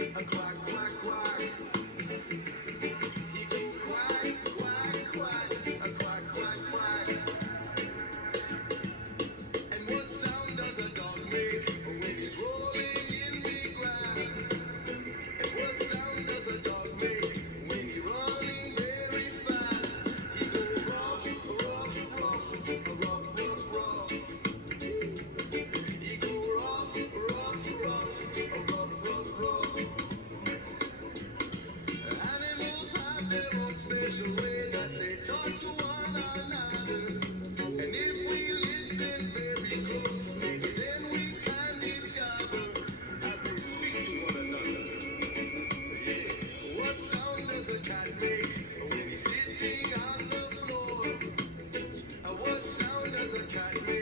A quack, quack, quack. He go quack, quack, quack. A quack, quack, quack. And what sound does a dog make when he's rolling in the grass? And what sound does a dog make when he's running very fast? He go ruff, ruff, ruff, ruff, ruff, ruff. He go ruff, ruff, ruff, ruff, ruff, ruff. Animals have their own special way that they talk to one another. And if we listen very close, maybe then we can discover how they speak to one another. Yeah. What sound does a cat make when he's sitting on the floor? What sound does a cat make